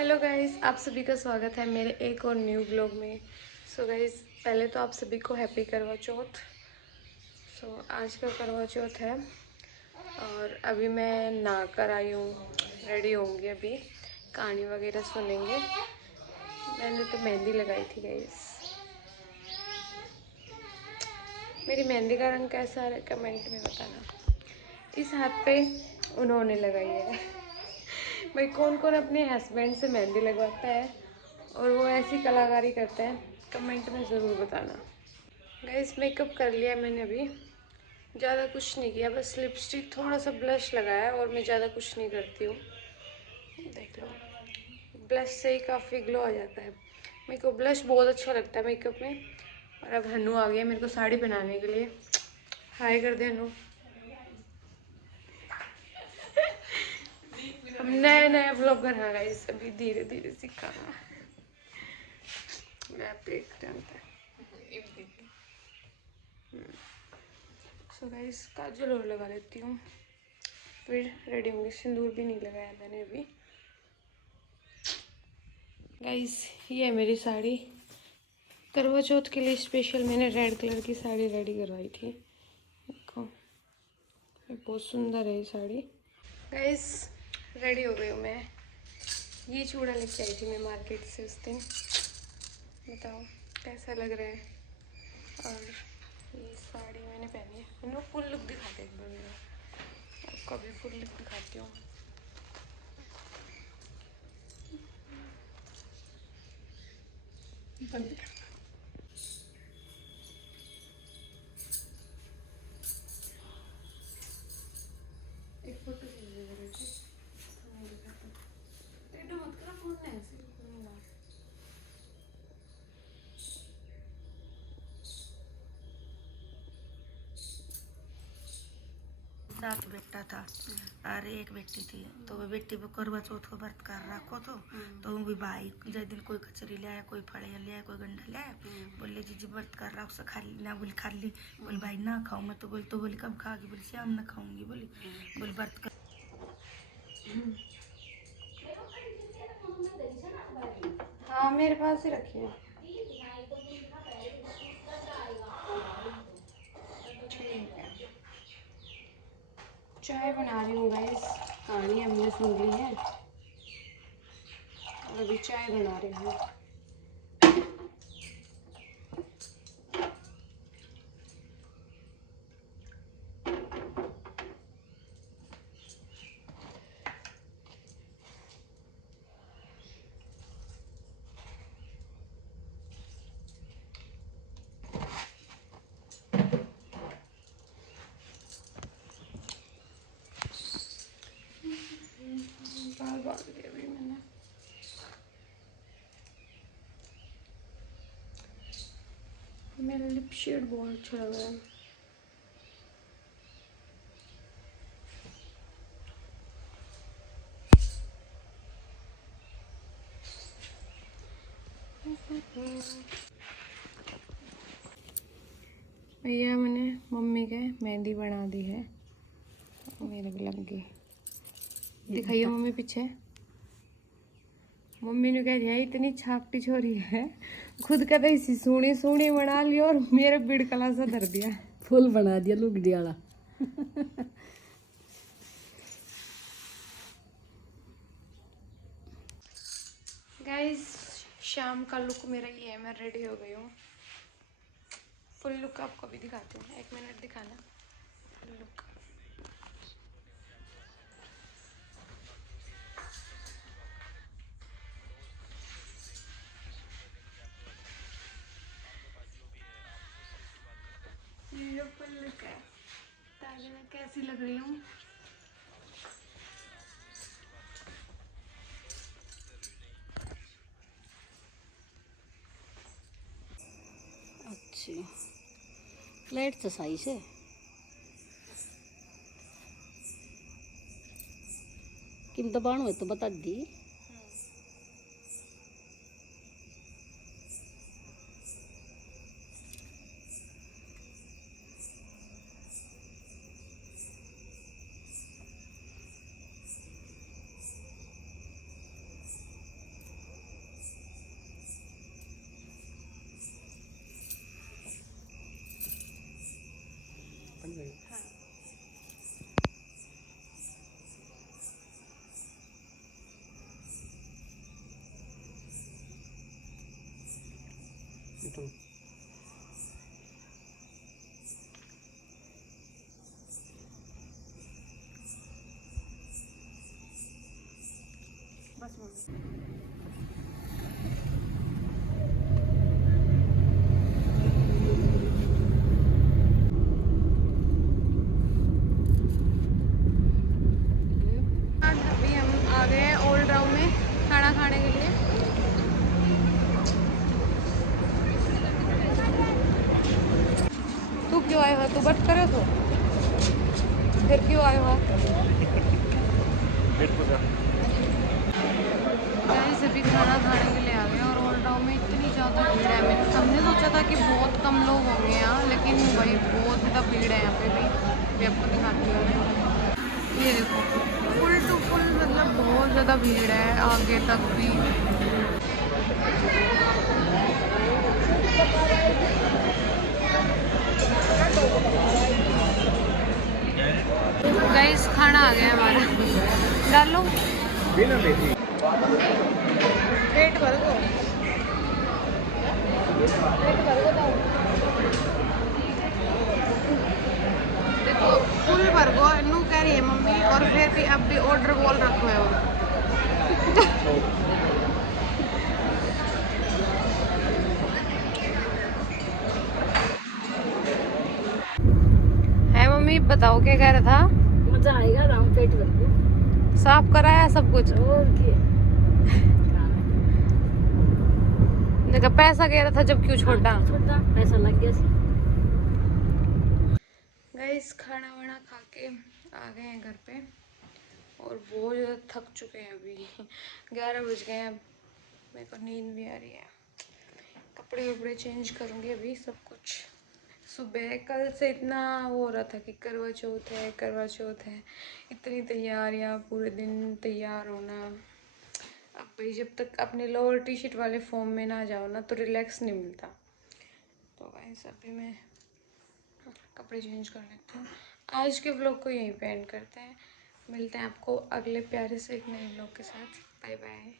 Hello guys, आप सभी का स्वागत है मेरे एक और न्यू ब्लॉग में। सो गाइस, पहले तो आप सभी को हैप्पी करवा चौथ। आज का करवा चौथ है और अभी मैं नहा कर आई हूँ, रेडी होंगी। अभी कहानी वगैरह सुनेंगे। मैंने तो मेहंदी लगाई थी गाइस। मेरी मेहंदी का रंग कैसा है कमेंट में बताना। इस हाथ पे उन्होंने लगाई है। भाई कौन कौन अपने हस्बैंड से मेहंदी लगवाता है और वो ऐसी कलाकारी करते हैं, कमेंट में ज़रूर बताना। गाइस, मेकअप कर लिया मैंने अभी। ज़्यादा कुछ नहीं किया, बस लिपस्टिक थोड़ा सा ब्लश लगाया और मैं ज़्यादा कुछ नहीं करती हूँ। देख लो, ब्लश से ही काफ़ी ग्लो आ जाता है। मेरे को ब्लश बहुत अच्छा लगता है मेकअप में। और अब हनु आ गया मेरे को साड़ी पहनाने के लिए। हाय कर दे हनु। हम नए नए ब्लॉगर हैं गाइस, अभी धीरे धीरे सीखा मैं सो गाइस, काजल और लगा लेती हूँ, फिर रेडी होंगी। सिंदूर भी नहीं लगाया मैंने अभी। गाइस, ये है मेरी साड़ी। करवा चौथ के लिए स्पेशल मैंने रेड कलर की साड़ी रेडी करवाई थी। देखो, ये बहुत सुंदर है ये साड़ी। गाइस, रेडी हो गई हूँ मैं। ये चूड़ा लेके आई थी मैं मार्केट से उस दिन। बताओ कैसा लग रहा है। और ये साड़ी मैंने पहनी है। मैं फुल लुक दिखाते एक बार मेरा, आपको भी फुल लुक दिखाती हूँ। एक फोटो मत करो फोन में ऐसे। साथ बेटा था और एक बेटी थी। तो वो बेटी को करवा चौथ को व्रत कर रखो तो भी भाई जिस दिन कोई कचरी ले आया, कोई फड़िया ले आया, कोई गंडा ले आया, बोले जी व्रत कर रहा उससे खा ली ना। बोली खा ली। बोली भाई ना खाऊं मैं। तो बोली कब खाओगी? बोली शाम ना खाऊंगी। बोली व्रत कर। हाँ, मेरे पास ही रखी है। ठीक है, चाय बना रही हूँ गाइस। कहानी हमने सुन ली है और अभी चाय बना रही हूँ। बाल बाल दिए अभी मैंने। मेरा लिप शेड बहुत अच्छा लग रहा है। भैया, मैंने मम्मी के मेहंदी बना दी है। मेरे भी लग गई। दिखाइए मम्मी पीछे। मम्मी ने कह दिया इतनी छापटी छोरी है, खुद का तो इसी सोनी सोनी बना लिया और मेरे बिड़कला सा धर दिया। फुल बना दिया लुगड़ी वाला। गाइस, शाम का लुक मेरा ये है। मैं रेडी हो गई हूँ। फुल लुक आपको भी दिखाती हूँ, 1 मिनट दिखाना फुल लुक। ये फुल लुक है। ताकि मैं कैसी लग रही हूँ। अच्छी प्लेट तो सही से किम दबाणु है तो बता दी। बस मम्मी। अभी हम आ गए हैं ओल्ड टाउन में खाना खाने के लिए। तू क्यों आया हो? तू बट करे तो फिर क्यों आया हो? गाइस अभी खाना खाने के लिए आ गए और ओल्ड टाउन में इतनी ज़्यादा भीड़ है। मैंने हमने सोचा था कि बहुत कम लोग होंगे यहाँ, लेकिन भाई बहुत ज़्यादा भीड़ है यहाँ पे भी आपको दिखाती हूँ मैं। ये देखो फुल टू फुल, मतलब बहुत ज़्यादा भीड़ है आगे तक भी। गाइस खाना आ गया हमारा, डालो पेट भर गो, पेट भर गो। देखो फुल भर गो नू कह रही है मम्मी, और फिर भी अब भी ऑर्डर बोल रखो है वो। है मम्मी, बताओ क्या कह रहा था? मजा आएगा, राम पेट भर के साफ कराया सब कुछ? और क्या। देखा पैसा कह रहा था जब क्यों छोड़ा? छोटा पैसा लग गया सी। गाइस खाना वाना खा के आ गए हैं घर पे और बहुत ज़्यादा थक चुके हैं। अभी 11 बज गए हैं। अब मेरे को नींद भी आ रही है। कपड़े वपड़े चेंज करूँगी अभी सब कुछ। सुबह कल से इतना वो हो रहा था कि करवा चौथ है, करवा चौथ है, इतनी तैयारियाँ, पूरे दिन तैयार होना। अब भाई जब तक अपने लोअर टी शर्ट वाले फॉर्म में ना जाओ ना तो रिलैक्स नहीं मिलता। तो गाइस अभी मैं कपड़े चेंज कर लेती हूँ। आज के व्लॉग को यहीं पे एंड करते हैं। मिलते हैं आपको अगले प्यारे से एक नए व्लॉग के साथ। Bye bye.